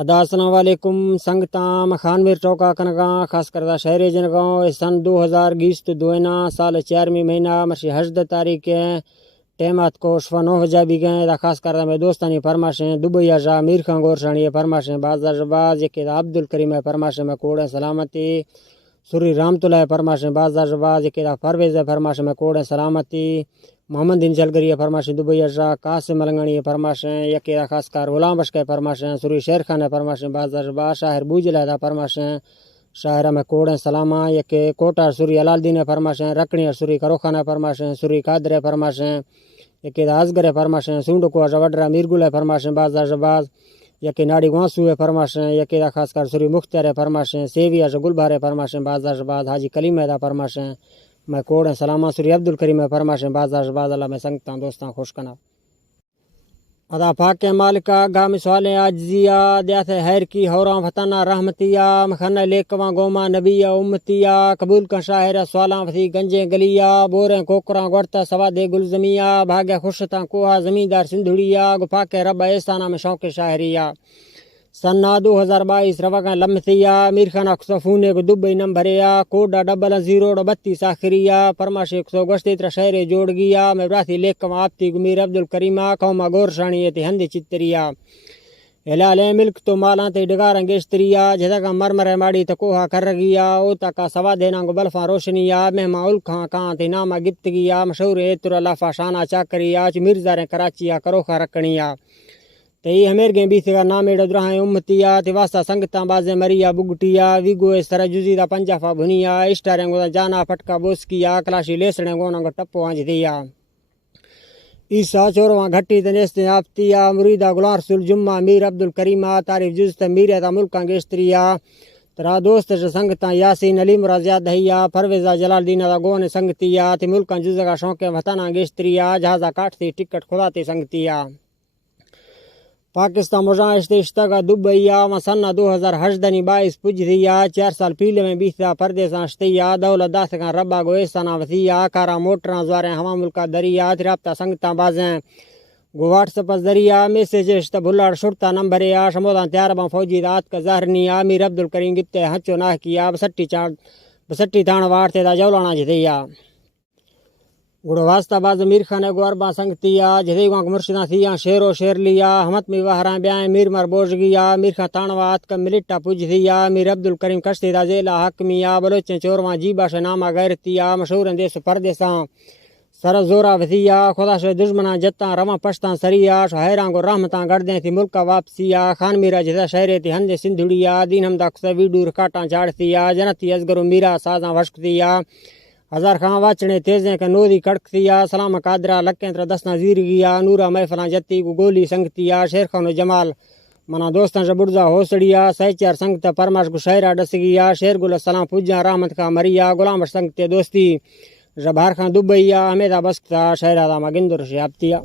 السلام علیکم سنگتاں خان میر چوکا کنگاں خاص کردہ شہر جنگاں سن 2020 دوئنا سال 4ویں مہینہ مرشی 18 تاریخ ٹیمات کو شفا 9 بجے بھی گئے دا خاص کردہ میں دوستانی فرماشیں دبئی جا میر خان گورشانی فرماشیں باز یکی دا عبدالکریم فرماشیں میں کوڑیں سلامتی سوری رحمت اللہ فرماشیں باز یکی دا پرویز فرماشیں میں کوڑیں سلامتی محمد انجلگری فرماشیں دبئی جا قاسم ملنگانی فرماشیں یکی دا خاص کار غلام بشکے فرماشیں سوری شیر خان فرماشیں باز شاہر بوجلہ دا فرماشیں شاہر میں کوڑیں سلامہ یکی کوٹا سوری علالدین فرماشیں رکنی سوری کروخانہ فرماشیں سوری قادر فرماشیں یکی دا ازگر فرماشیں سونڈکو وڈرا میرگل فرماشیں باز یکی ناڑی گوانسو فرماشیں یکی دا خاص کار سوری مختار فرماشیں سیوی گلبہار فرماشیں باز حاجی کلیم دا فرماشیں میں کوڑیں سلامہ سوری عبدالکریم فرماشیں باز اللہ میں سنگتاں دوستاں خوش کنا ادا پاک مالکا گام سوالیں آجزیا دیات خیر کی ہوراں فتانہ رحمتیا مخانہ لیکواں گوما نبیا امتیا قبول کا شاہر سوالاں وتی گنجیں گلیا بوریں کوکراں گڑتا سوا دے گلزمیا بھاگے خوشتاں کوہا زمیندار سندھڑیا گفا کے رب احسانہ میں شوق شاہریا سنہ 2022 رواگاں لمتیا میرخانہ صفونے کو دبئی نمبریا کوڈا 0032 آخریا پرماشے 100 گشتی تر شہر جوڑ گیا میں براتی لیکواں آپتی گمیر عبدالکریمہ قومہ گورشانی تے ہندی چتریا ہلال ملک تو مالاں تے ڈگاراں گیشتریا جھدگاں مرمر ماڑی تے کوہا کر گیا اوتا کا سوا دینا گو بلفاں روشنیا مہما الکھاں کاں تے نامہ گپتگیا مشہور ایتر اللہ شانہ چاکریا چ مرزاریں کراچیا کروخا رکھنیا تے یہ ہمیر گیں بیتھگا نامیڑ درہاں امتیا تے واسطہ سنگتاں بازیں مریا بگٹیا ویگو اس طرح جزی دا پنجافا بھنیا اشٹاریں گو دا جانا پھٹکا بوسکیا کلاشی لیسڑیں گو ننگو ٹپو آنج دیا عیسیٰ چورواں گھٹی تے نیستیں آپتیا مریدہ غلام رسول جمعہ میر عبدالکریمہ تعریف جزت میرے دا ملکاں گیشتریا ترا دوست سنگتاں یاسین علی مرازیاد Dihya پرویزہ Jalal Dina the given سنگتیا تے ملکاں جزگا شوقیں وطنہ گیشتریا جہازہ کاٹ تے ٹکٹ خدا تے سنگتیا پاکستان مجاں اشتگا دبئیا و سنہ 2022 پج دیا 4 سال پیلے میں بیتا پردیساں اشتیا دولت داستگاں ربا گو احسانہ وتیا کارا موٹراں زواریں ہوا ملکہ دریا رابطہ سنگتاں بازیں گو واٹس اپ ذریعہ میسیج اشتہ بھلاڑ شرطہ نمبریا شموداں تیارباں فوجی دات کا ظاہرنیا میر عبدالکریم گپتے ہچو ناہ کیا بسٹی تھان واٹتے دا جولانا جدیا گڑو واسطہ باز میر خانہ گو ارباں سنگتیا جدیگاں مرشداں تھیاں شیر و شیر لیا ہمت میں وہراں بیاں میر مر بوج گیا میر خان تانوات کا ملٹا پج دیا میر عبدالکریم کشتی دا زیلہ حکمیا بلوچیں چورواں جی باش نامہ غیرتیا مشہور دیس پردیساں سر زورا وتیا خدا سے دشمناں جتاں رواں پشتاں سریا شہراں کو رحمتاں گردیں تھی ملکہ واپسیا خان میرا جدا شہرے تھی ہندے سندھڑیا دین ہم دا ویڈور کاٹاں چاڑتیا جنتی ازگرو میرا سازاں وشکتیا ہزار خان واچنے تیزیں کا نودی کڑکتیا سلام قادرہ لکیں تر دسنا زیر گیا نورا محفلاں جتی کو گولی سنگتیا شیر خان و جمال منا دوستاں شبرزا ہوسڑیا سہچار سنگتا پرماش کو شہرہ ڈس گیا شیر گل السلام پوجا رحمت کا مریا غلام سنگتے دوستی جبار خان دبئیا حمیدہ بسکتا شہرہ دا مگندر شیابتیا